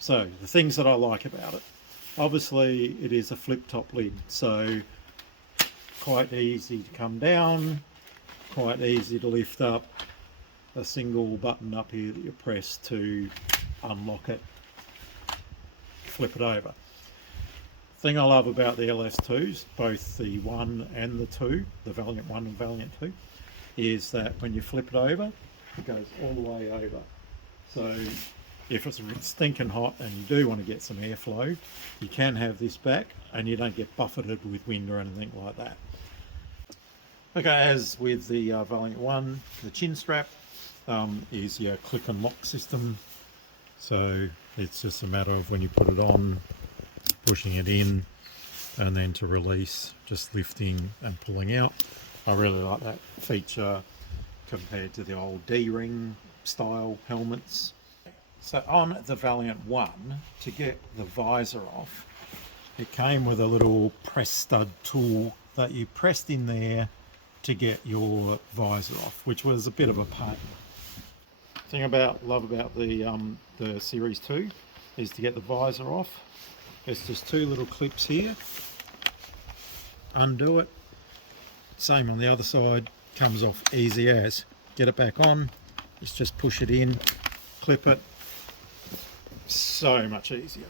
So the things that I like about it, obviously it is a flip top lid, so quite easy to come down, quite easy to lift up. A single button up here that you press to unlock it, flip it over. Thing I love about the LS2s, both the 1 and the 2, the Valiant 1 and Valiant 2, is that when you flip it over, it goes all the way over. So if it's stinking hot and you do want to get some airflow, you can have this back and you don't get buffeted with wind or anything like that. Okay, as with the Valiant 1, the chin strap is your click and lock system. So it's just a matter of when you put it on, pushing it in, and then to release, just lifting and pulling out. I really like that feature compared to the old D-ring style helmets. So on the Valiant 1, to get the visor off, it came with a little press stud tool that you pressed in there to get your visor off, which was a bit of a pain. Thing love about the Series 2 is to get the visor off. It's just two little clips here. Undo it. Same on the other side. Comes off easy as. Get it back on. Just push it in, clip it. So much easier.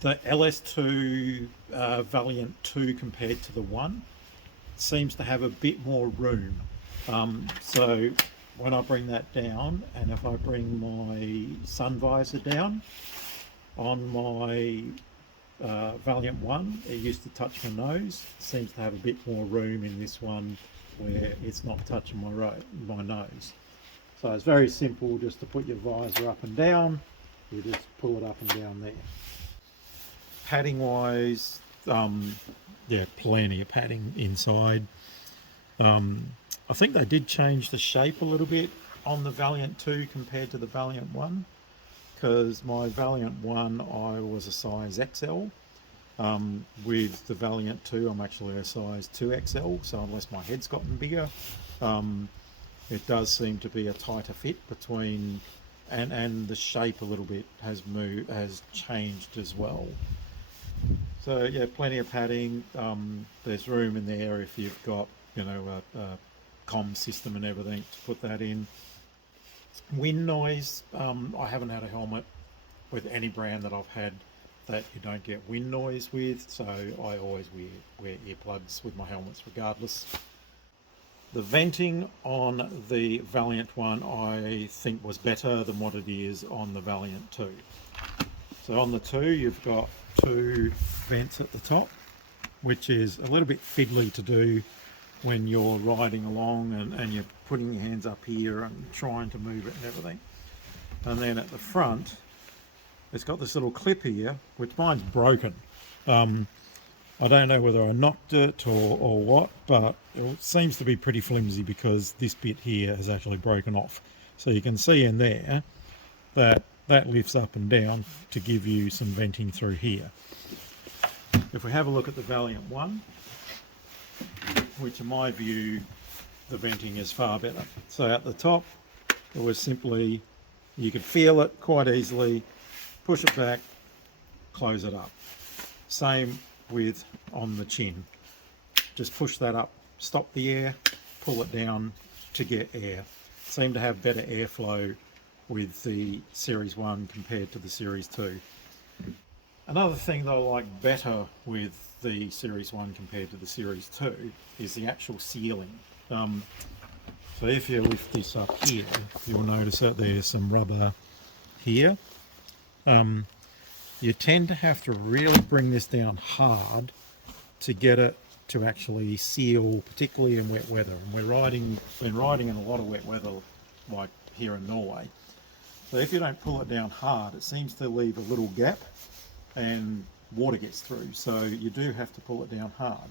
The LS2 Valiant 2 compared to the 1 seems to have a bit more room. So when I bring that down, and if I bring my sun visor down on my Valiant 1, it used to touch my nose. It seems to have a bit more room in this one where it's not touching my nose. So it's very simple just to put your visor up and down. You just pull it up and down there. Padding wise, yeah, plenty of padding inside. I think they did change the shape a little bit on the Valiant 2 compared to the Valiant 1, because my Valiant 1 I was a size XL. With the Valiant 2 I'm actually a size 2XL, so unless my head's gotten bigger, it does seem to be a tighter fit between, and the shape a little bit has changed as well. So yeah, plenty of padding. There's room in there if you've got, you know, a comm system and everything to put that in. Wind noise, I haven't had a helmet with any brand that I've had that you don't get wind noise with, so I always wear earplugs with my helmets regardless. The venting on the Valiant 1 I think was better than what it is on the Valiant 2. So on the 2 you've got two vents at the top, which is a little bit fiddly to do when you're riding along and you're putting your hands up here and trying to move it and everything. And then at the front, it's got this little clip here, which mine's broken. I don't know whether I knocked it or what, but it seems to be pretty flimsy because this bit here has actually broken off. So you can see in there that that lifts up and down to give you some venting through here. If we have a look at the Valiant 1, which in my view the venting is far better. So at the top it was simply, you could feel it quite easily, push it back, close it up. Same with on the chin, just push that up, stop the air, pull it down to get air. Seem to have better airflow with the Series 1 compared to the Series 2. Another thing that I like better with the Series 1 compared to the Series 2 is the actual sealing. So if you lift this up here, you'll notice that there's some rubber here. You tend to have to really bring this down hard to get it to actually seal, particularly in wet weather. And been riding in a lot of wet weather, like here in Norway. So if you don't pull it down hard, it seems to leave a little gap and water gets through. So you do have to pull it down hard.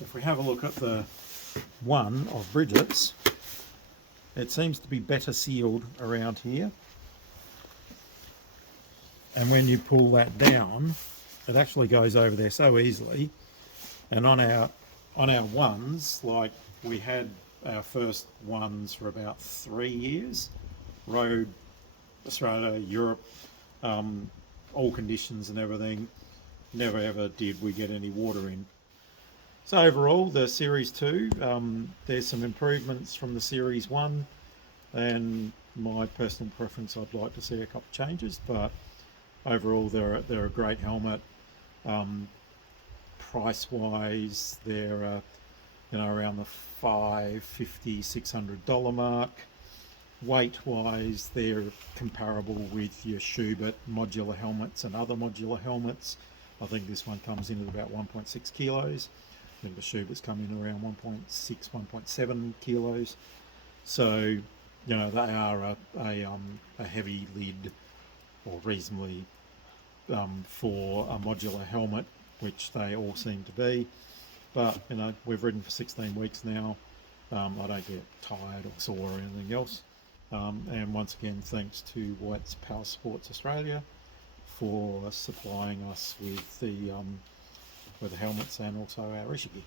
If we have a look at the one of Bridget's, it seems to be better sealed around here. And when you pull that down, it actually goes over there so easily. And on our ones, like we had our first ones for about 3 years, rode Australia, Europe, all conditions and everything. Never ever did we get any water in. So overall, the Series 2, there's some improvements from the Series 1, and my personal preference, I'd like to see a couple of changes, but overall they're a great helmet. Price wise, they're around the $550, $600 mark. Weight wise, they're comparable with your Schubert modular helmets and other modular helmets. I think this one comes in at about 1.6 kilos. I think the Schubert's come in around 1.6, 1.7 kilos. So, they are a heavy lid, or reasonably for a modular helmet, which they all seem to be. But we've ridden for 16 weeks now. I don't get tired or sore or anything else. And once again, thanks to White's Power Sports Australia for supplying us with the helmets and also our issue gear.